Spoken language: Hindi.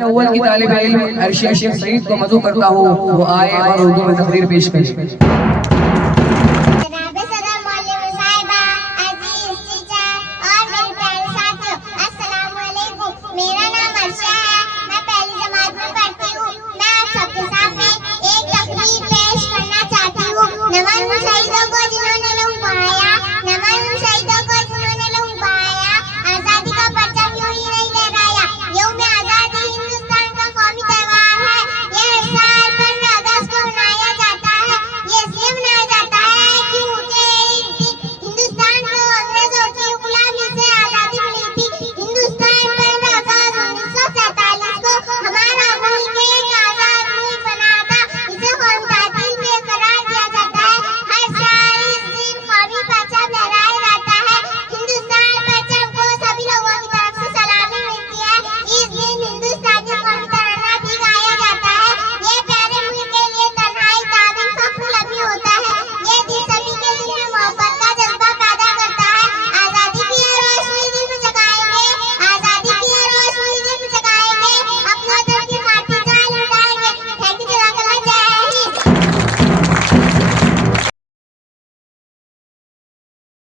अव्वल की तालिब इल्म अर्शिया शेख सईद को मदू करता हूँ वो आए और उर्दू में तकरीर पेश करे।